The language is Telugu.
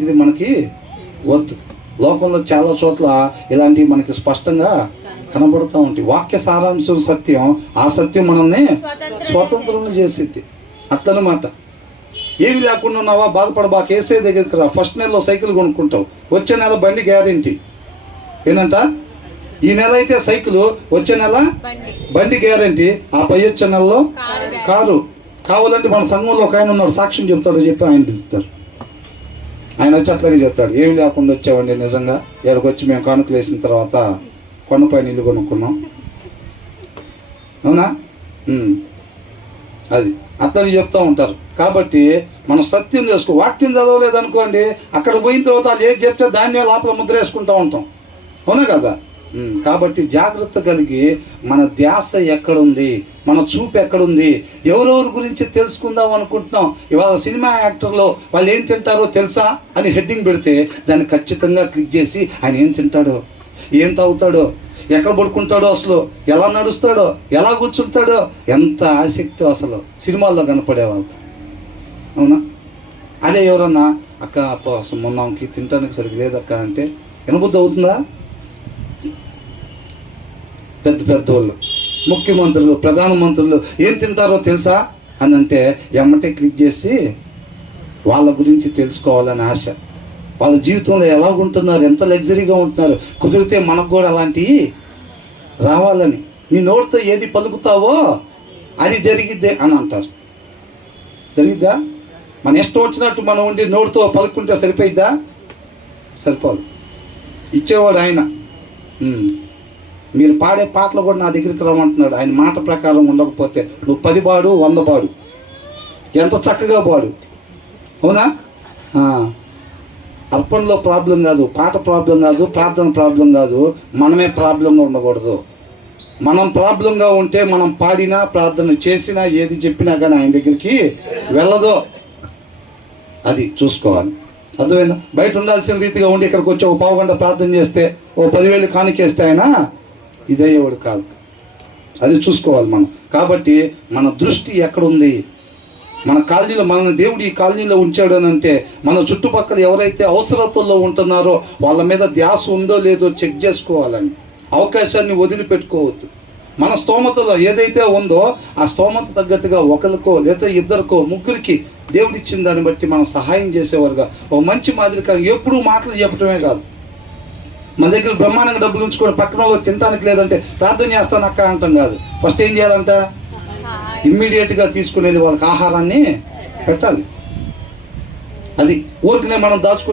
ఇది మనకి వద్దు. లోకంలో చాలా చోట్ల ఇలాంటివి మనకి స్పష్టంగా కనబడుతూ ఉంటాయి. వాక్య సారాంశం సత్యం, ఆ సత్యం మనల్ని స్వతంత్రం చేసిద్ది. అట్లనమాట. ఏమి లేకుండా ఉన్నావా, బాధపడబా, కేసే దగ్గరికి రా. ఫస్ట్ నెలలో సైకిల్ కొనుక్కుంటావు, వచ్చే నెల బండి గ్యారెంటీ. ఏంటంట, ఈ నెల అయితే సైకిల్, వచ్చే నెల బండి గ్యారెంటీ, ఆ పై వచ్చే నెలలో కారు. కావాలంటే మన సంఘంలో ఒక ఆయన ఉన్నాడు, సాక్ష్యం చెప్తాడు, చెప్పి ఆయన పిలుస్తారు. ఆయన వచ్చి అట్లాగే చెప్తాడు, ఏమి లేకుండా వచ్చామండి, నిజంగా ఇక్కడికి వచ్చి మేము కానుకలు వేసిన తర్వాత కొండపైన ఇల్లు కొనుక్కున్నాం. అవునా? అది అట్లా చెప్తూ ఉంటారు. కాబట్టి మనం సత్యం చేసుకో. వాక్యం చదవలేదు అనుకోండి, అక్కడ పోయిన తర్వాత వాళ్ళు ఏది చెప్తే దాన్ని లోపల ముద్ర వేసుకుంటూ ఉంటాం. అవునా కదా? కాబట్టి జాగ్రత్త కలిగి మన ధ్యాస ఎక్కడుంది, మన చూపు ఎక్కడుంది, ఎవరెవరి గురించి తెలుసుకుందాం అనుకుంటున్నాం. ఇవాళ సినిమా యాక్టర్లో వాళ్ళు ఏం తింటారో తెలుసా అని హెడ్డింగ్ పెడితే దాన్ని ఖచ్చితంగా క్లిక్ చేసి ఆయన ఏం తింటాడో, ఏం తాగుతాడో, ఎక్కడ పడుకుంటాడో, అసలు ఎలా నడుస్తాడో, ఎలా కూర్చుంటాడో, ఎంత ఆసక్తి అసలు సినిమాల్లో కనపడేవాళ్ళు. అవునా? అదే ఎవరన్నా అక్క అసలు మొన్నకి తినడానికి సరిగ్గా లేదక్క అంటే వినబుద్ధి అవుతుందా? పెద్ద పెద్ద వాళ్ళు, ముఖ్యమంత్రులు, ప్రధానమంత్రులు ఏం తింటారో తెలుసా అని అంటే ఎమ్మటే క్లిక్ చేసి వాళ్ళ గురించి తెలుసుకోవాలని ఆశ. వాళ్ళ జీవితంలో ఎలా ఉంటున్నారు, ఎంత లగ్జరీగా ఉంటున్నారు, కుదిరితే మనకు కూడా అలాంటివి రావాలని. నీ నోటితో ఏది పలుకుతావో అది జరిగిద్దే అని అంటారు. జరిగిద్దా? మన ఇష్టం వచ్చినట్టు మనం ఉండి నోటితో పలుకుంటే సరిపోయిద్దా? సరిపోదు. ఇచ్చేవాడు ఆయన. మీరు పాడే పాటలు కూడా నా దగ్గరికి రమ్మంటున్నాడు. ఆయన మాట ప్రకారం ఉండకపోతే నువ్వు 10 పాడు, 100 పాడు, ఎంత చక్కగా పాడు. అవునా? అర్పణలో ప్రాబ్లం కాదు, పాట ప్రాబ్లం కాదు, ప్రార్థన ప్రాబ్లం కాదు, మనమే ప్రాబ్లంగా ఉండకూడదు. మనం ప్రాబ్లంగా ఉంటే మనం పాడినా, ప్రార్థన చేసినా, ఏది చెప్పినా కానీ ఆయన దగ్గరికి వెళ్ళదు. అది చూసుకోవాలి. అర్థమైనా? బయట ఉండాల్సిన రీతిగా ఉండి ఇక్కడికి వచ్చి ఒక పావు గంట ప్రార్థన చేస్తే, ఓ 10,000 కానికేస్తే ఆయన ఇదయ్యేవాడు కాదు. అది చూసుకోవాలి మనం. కాబట్టి మన దృష్టి ఎక్కడుంది, మన కాలనీలో, మనల్ని దేవుడు ఈ కాలనీలో ఉంచాడు అని అంటే మన చుట్టుపక్కల ఎవరైతే అవసరతల్లో ఉంటున్నారో వాళ్ళ మీద ధ్యాస ఉందో లేదో చెక్ చేసుకోవాలని. అవకాశాన్ని వదిలిపెట్టుకోవద్దు. మన స్తోమతలో ఏదైతే ఉందో ఆ స్తోమత తగ్గట్టుగా ఒకరికో లేదా ఇద్దరికో ముగ్గురికి దేవుడిచ్చిన దాన్ని బట్టి మనం సహాయం చేసేవారుగా ఒక మంచి మాదిరిగా ఎప్పుడూ మాటలు చెప్పటమే కాదు. మన దగ్గర బ్రహ్మాండంగా డబ్బులు ఉంచుకొని పక్కన వాళ్ళు తినడానికి లేదంటే ప్రార్థన చేస్తాను అక్క అంటాం కాదు. ఫస్ట్ ఏం చేయాలంట, ఇమ్మీడియట్గా తీసుకునేది వాళ్ళకి ఆహారాన్ని పెట్టాలి. అది ఊరికనే మనం దాచుకో